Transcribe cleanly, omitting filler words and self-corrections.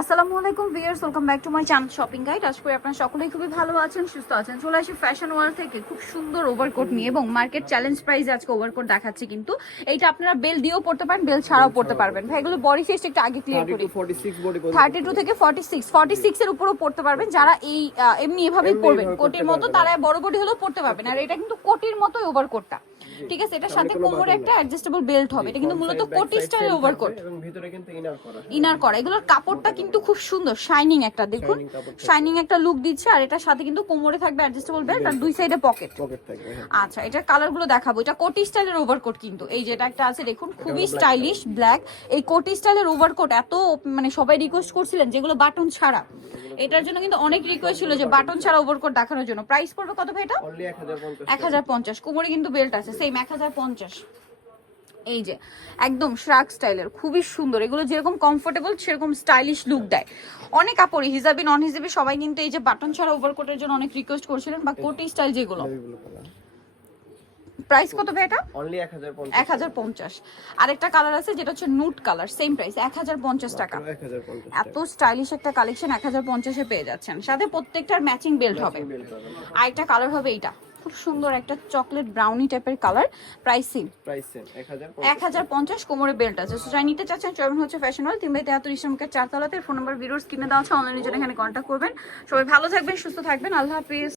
আসসালামু আলাইকুম viewers, welcome back to my channel shopping guide. আশা করি আপনারা সকলেই খুবই ভালো আছেন, সুস্থ আছেন। চলে আসি ফ্যাশন ওয়ার্ল্ড থেকে খুব সুন্দর ওভারকোট নিয়ে, এবং মার্কেট চ্যালেঞ্জ প্রাইসে আজকে ওভারকোট দেখাচ্ছি। কিন্তু এইটা আপনারা বেল দিয়েও পড়তে পারেন, বেল ছাড়াও পড়তে পারবেন। ভাই এগুলো বডি সাইজ একটু আগে ক্লিয়ার করি। 32 থেকে 46 এর উপরও পড়তে পারবেন। যারা এই এমনি এভাবেই পরবেন কোটির মতো, তারা বড় বডি হলেও পড়তে পারবেন। আর এটা কিন্তু কোটির মতোই ওভারকোটটা, ঠিক আছে? এটার সাথে কোমরে একটা অ্যাডজাস্টেবল বেল্ট হবে। এটা কিন্তু মূলত কোটি স্টাইল ওভারকোট, এবং ভিতরে কিন্তু ইনার করা। এগুলোর কাপড়টা কিন্তু খুব সুন্দর, শাইনিং একটা, দেখুন শাইনিং একটা লুক দিচ্ছে। আর এটার সাথে কিন্তু কোমরে থাকবে অ্যাডজাস্টেবল বেল্ট, আর দুই সাইডে পকেট থাকবে। আচ্ছা, এটার কালার গুলো দেখাবো। এটা কোটি স্টাইলের ওভারকোট, কিন্তু এই যেটা একটা আছে দেখুন, খুবই স্টাইলিশ ব্ল্যাক। এই কোটি স্টাইলের ওভারকোট এত মানে সবাই রিকোয়েস্ট করছিলেন যেগুলো বাটন ছাড়া, এটার জন্য কিন্তু অনেক রিকোয়েস্ট ছিল যে বাটন ছাড়া ওভারকোট দেখানোর জন্য। প্রাইস পড়বে কত ভাই এটা? অনলি 1050। কোমরে কিন্তু বেল্ট আছে সেম 1050। এই যে একদম শ্রাক স্টাইলের, খুবই সুন্দর। এগুলো যেরকম কমফোর্টেবল সেরকম স্টাইলিশ লুক দেয়। অনেক কাপড়ই হিজাবি নন হিজাবি সবাই কিন্তু এই যে বাটন ছাড়া ওভারকোটের জন্য অনেক রিকোয়েস্ট করছিলেন, বা কোটি স্টাইল যেগুলো। প্রাইস কত ভাই এটা? অনলি 1050। আরেকটা কালার আছে যেটা হচ্ছে নুট কালার, সেম প্রাইস 1050 টাকা। 1050 এত স্টাইলিশ একটা কালেকশন 1050 এ পেয়ে যাচ্ছেন। সাথে প্রত্যেকটার ম্যাচিং বেল্ট হবে। আরেকটা কালার হবে এইটা, খুব সুন্দর একটা চকলেট ব্রাউনি টাইপের কালার। Price same 1050। কোমরে বেল্ট আছে। সো যাই নিতে চাচ্ছেন চলবেন হচ্ছে ফ্যাশন ওয়ার্ল্ড 333 ইসলামকের 4 তলাতে। ফোন নাম্বার ভিডিওস কিনে দেওয়া আছে, অনলাইনে জন্য এখানে কন্ট্যাক্ট করবেন। সবাই ভালো থাকবেন, সুস্থ থাকবেন, আল্লাহ হাফেজ।